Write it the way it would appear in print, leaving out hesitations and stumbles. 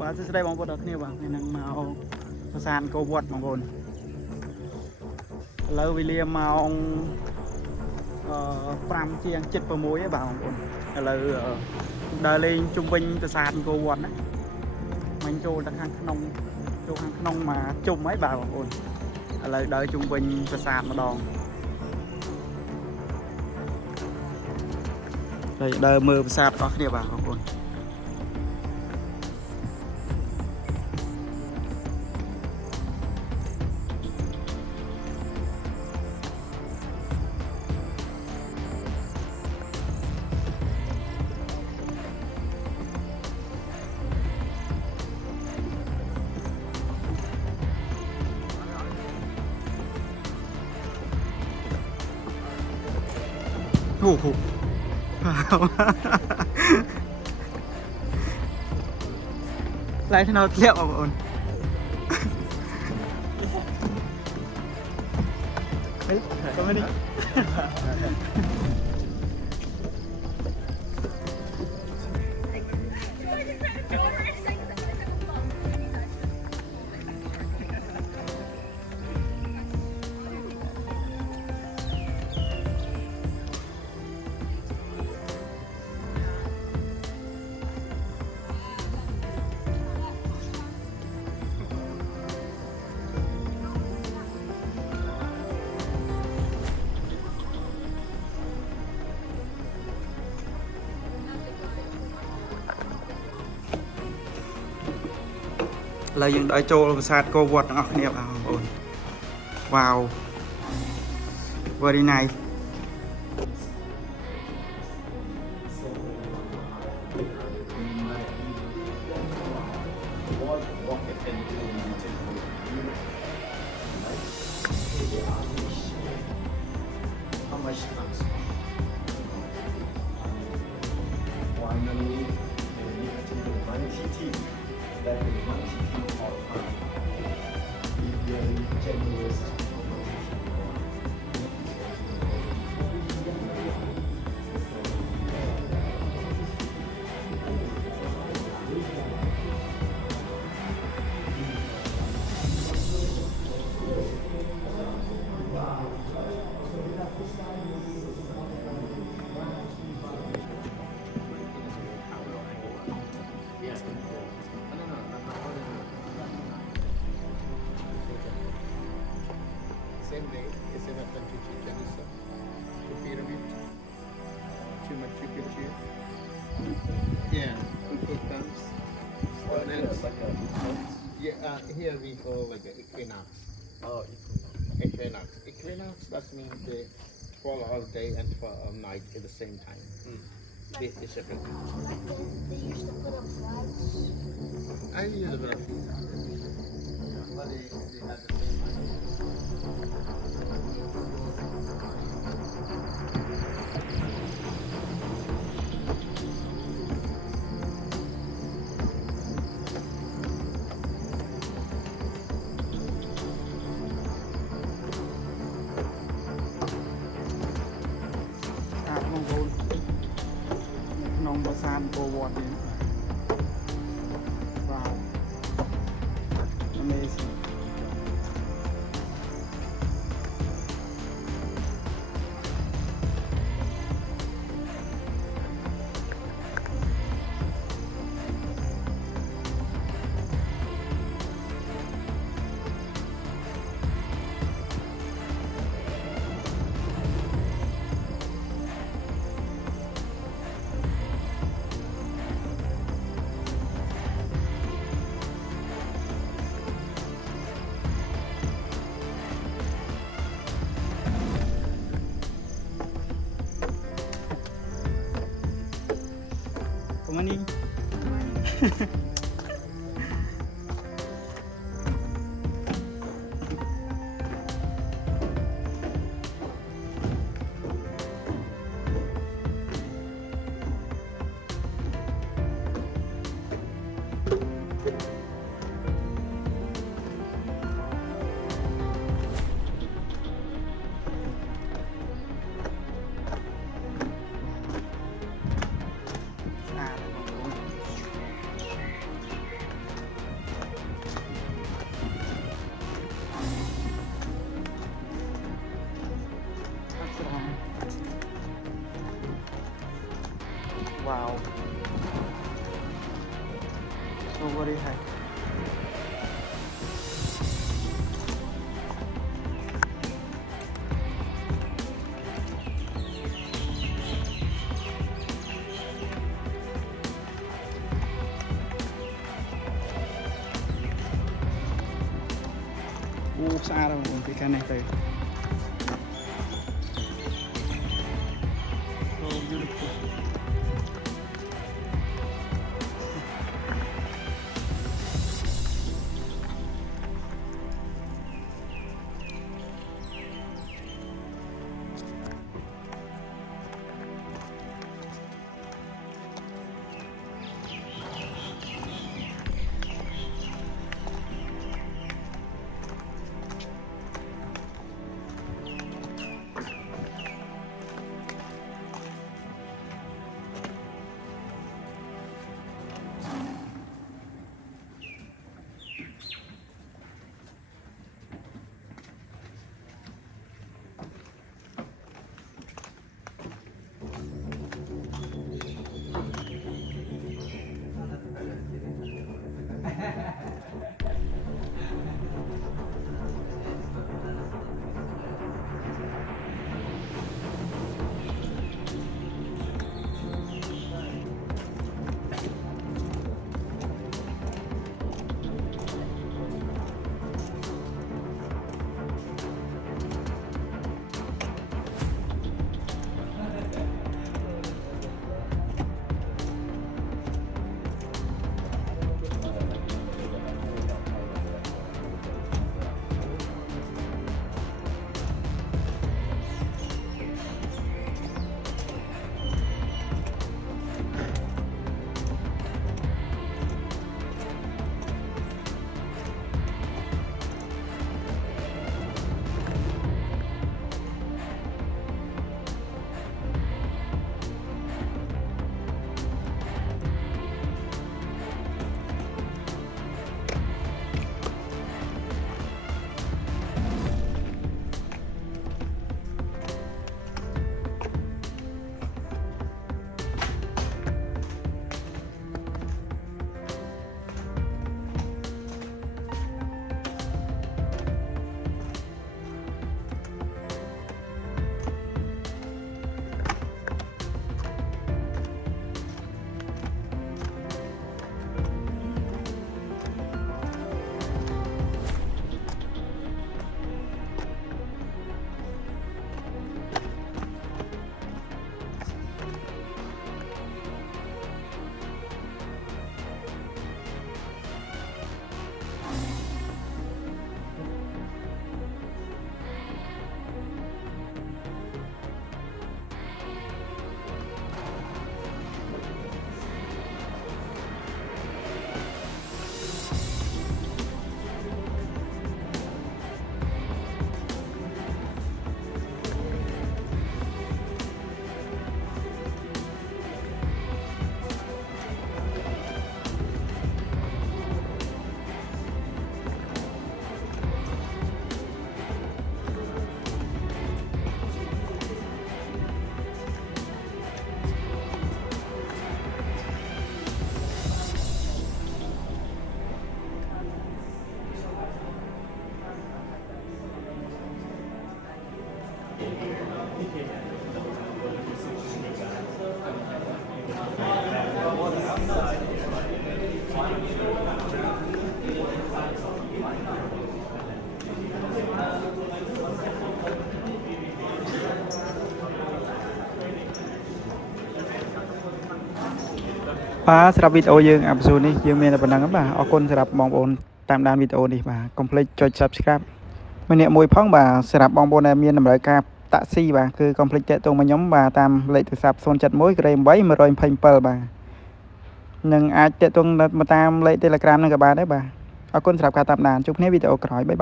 បាទសួស្តីបងប្អូនទាំងគ្នាបាទថ្ងៃហ្នឹងមកប្រាសាទអង្គរវត្តបងប្អូនឥឡូវវេលាម៉ោង5ជាង7:06ហើយបាទបងប្អូនឥឡូវដើរលេងជុំវិញប្រាសាទអង្គរវត្តណាមិញចូលទៅខាងក្នុងមកជុំហើយបាទបងប្អូនឥឡូវដើរជុំវិញប្រាសាទម្ដងហើយដើរមើលប្រាសាទរបស់គ្នាបាទបងប្អូនโอ้โหไล่ทนเอาเทียบอ่อนเฮ้ยก็ไม่ได้ឡើយយើងដល់ចូលប្រាសាទអង្គរវត្តទាំងអស់គ្នាបងប្អូន Wow very nice Same day, is in a country to Genesis, to pyramid, to Machu Picchu. Yeah, Google comes. Yeah, here we call like an equinox. Oh, Equinox. Equinox, that means the 12-hour day and 12-hour night at the same time. This is a bit. They used to put up flags. I use a bit of but they had the same time.បងប្អូនក្នុងប្រាសាទអង្គរវត្តនេះបាទ amazing Good morning. Strawberry hay. Xa đâu cái căn này từ. So beautiful. Và sẽ video dương episode này dương miền là phần năng bà ở con sẽ bong bồn tam đan video này bà complete cho subscribe mình niệm mùi phong bà sẽ bong bồn em miền nằm đợi cạp taxi bà cứ complete tụng mà nhóm bà tam lệ từ sạp son chặt mối cái mấy mà rồi paper bà nhưng ai tụng mà tam lệ telegram này các bà đấy bà ở con sẽ cả tam đàn chụp video cõi bye bye